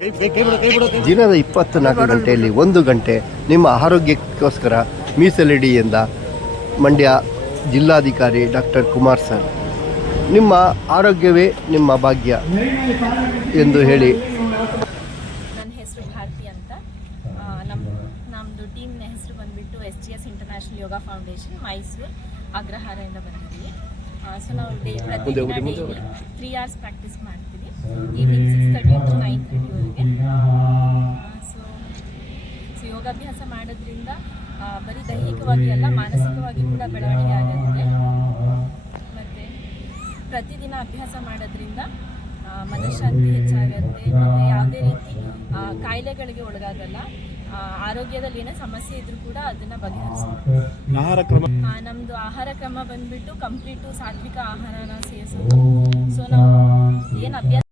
ದಿನದ 24 ಗಂಟೆಯಲ್ಲಿ 1 ಗಂಟೆ ನಿಮ್ಮ ಆರೋಗ್ಯಕ್ಕೋಸ್ಕರ ಮೀಸಲಿಡಿ ಎಂದ ಮಂಡ್ಯ ಜಿಲ್ಲಾಧಿಕಾರಿ ಡಾಕ್ಟರ್ ಕುಮಾರ್ ಸರ್. ನಿಮ್ಮ ಆರೋಗ್ಯವೇ ನಿಮ್ಮ ಭಾಗ್ಯ ಎಂದು ಹೇಳಿ. ನನ್ನ ಹೆಸರು ಭಾರತಿ ಅಂತ. ನಮ್ಮದು ಟೀಮ್ನ ಹೆಸರು ಬಂದುಬಿಟ್ಟು SGS ಇಂಟರ್ನ್ಯಾಷನಲ್ ಯೋಗ ಫೌಂಡೇಶನ್ ಮೈಸೂರು ಅಗ್ರಹಾರದಿಂದ ಬಂದಿದ್ದೀವಿ. ಸೊ ನಾವು ಪ್ರತಿದಿನ ಡೈಲಿ 3 hours ಪ್ರಾಕ್ಟೀಸ್ ಮಾಡ್ತೀವಿ. Evening 6:30 to 9:30ವರೆಗೆ. ಸೊ ಯೋಗಾಭ್ಯಾಸ ಮಾಡೋದ್ರಿಂದ ಬರೀ ದೈಹಿಕವಾಗಿ ಅಲ್ಲ, ಮಾನಸಿಕವಾಗಿ ಕೂಡ ಬೆಳವಣಿಗೆ ಆಗುತ್ತೆ. ಮತ್ತು ಪ್ರತಿದಿನ ಅಭ್ಯಾಸ ಮಾಡೋದ್ರಿಂದ ಮನಃಶಾಂತಿ ಹೆಚ್ಚಾಗುತ್ತೆ ಮತ್ತು ಯಾವುದೇ ರೀತಿ ಕಾಯಿಲೆಗಳಿಗೆ ಒಳಗಾಗಲ್ಲ. ಆರೋಗ್ಯದಲ್ಲಿ ಏನೇ ಸಮಸ್ಯೆ ಇದ್ರೂ ಕೂಡ ಅದನ್ನು ಬಗೆಹರಿಸ್ಬೋದು. ನಮ್ಮದು ಆಹಾರ ಕ್ರಮ ಬಂದುಬಿಟ್ಟು ಕಂಪ್ಲೀಟು ಸಾತ್ವಿಕ ಆಹಾರನ ಸೇವಿಸೋದು. ಸೊ ನಾವು ಏನು ಅಭ್ಯಾಸ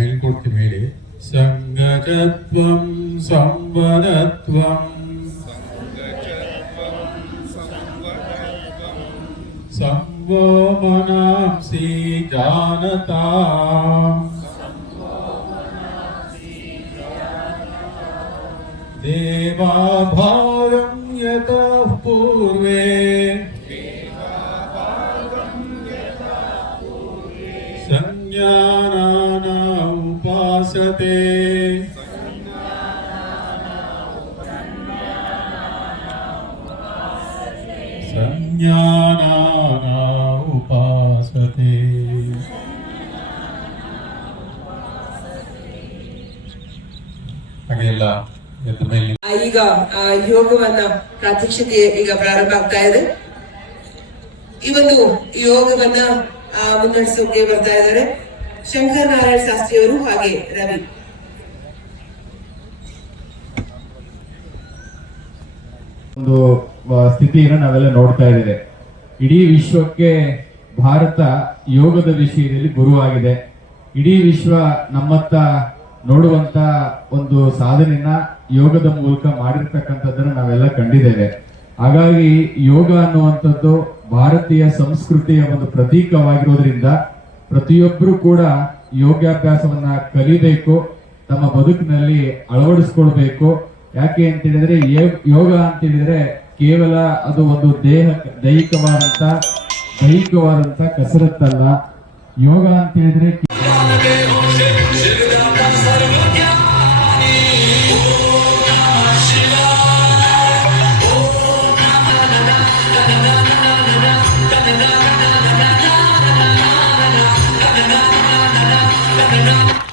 ಹೇಳ್ಕೊಡ್ತೀನಿ ಹೇಳಿ. ಸಂಗಜತ್ವಂ ಸಂವದತ್ವಂ ಸಂವೋ ಮನಾಂಸಿ ಜಾನತಾಂ ದೇವಾಭಾವಂ ಯತಃ ಪೂರ್ವೇ ಸಂಜ್ಞಾನಾನ ಉಪಾಸತೆ ಸಂಜ್ಞಾನಾನ ಉಪಾಸತೆ. ಹಾಗೆಲ್ಲ ಎದ್ದ ಮೇಲೆ ಈಗ ಯೋಗವನ್ನ ಪ್ರಾತ್ಯಕ್ಷಿಕೆ ಈಗ ಪ್ರಾರಂಭ ಆಗ್ತಾ ಇದೆ. ಈ ಒಂದು ಯೋಗವನ್ನ ಮುನ್ನಡೆಸೋಕೆ ಬರ್ತಾ ಇದ್ದಾರೆ ಶಂಕರ್ ನಾರಾಯಣ್ ಶಾಸ್ತ್ರಿ ಅವರು ಹಾಗೆ ರವಿ. ಒಂದು ಸ್ಥಿತಿಯನ್ನು ನಾವೆಲ್ಲ ನೋಡ್ತಾ ಇದ್ದೇವೆ. ಇಡೀ ವಿಶ್ವಕ್ಕೆ ಭಾರತ ಯೋಗದ ವಿಷಯದಲ್ಲಿ ಗುರುವಾಗಿದೆ. ಇಡೀ ವಿಶ್ವ ನಮ್ಮತ್ತ ನೋಡುವಂತ ಒಂದು ಸಾಧನೆಯನ್ನ ಯೋಗದ ಮೂಲಕ ಮಾಡಿರ್ತಕ್ಕಂಥದ್ದನ್ನ ನಾವೆಲ್ಲ ಕಂಡಿದ್ದೇವೆ. ಹಾಗಾಗಿ ಯೋಗ ಅನ್ನುವಂಥದ್ದು ಭಾರತೀಯ ಸಂಸ್ಕೃತಿಯ ಒಂದು ಪ್ರತೀಕವಾಗಿರೋದ್ರಿಂದ ಪ್ರತಿಯೊಬ್ಬರು ಕೂಡ ಯೋಗಾಭ್ಯಾಸವನ್ನ ಕಲಿಬೇಕು, ತಮ್ಮ ಬದುಕಿನಲ್ಲಿ ಅಳವಡಿಸ್ಕೊಳ್ಬೇಕು. ಯಾಕೆ ಅಂತ ಹೇಳಿದ್ರೆ ಯೋಗ ಅಂತ ಹೇಳಿದ್ರೆ ಕೇವಲ ಅದು ಒಂದು ದೈಹಿಕವಾದಂತ ಕಸರತ್ತಲ್ಲ. ಯೋಗ ಅಂತ ಹೇಳಿದ್ರೆ Na na na na na na na na na na na na na na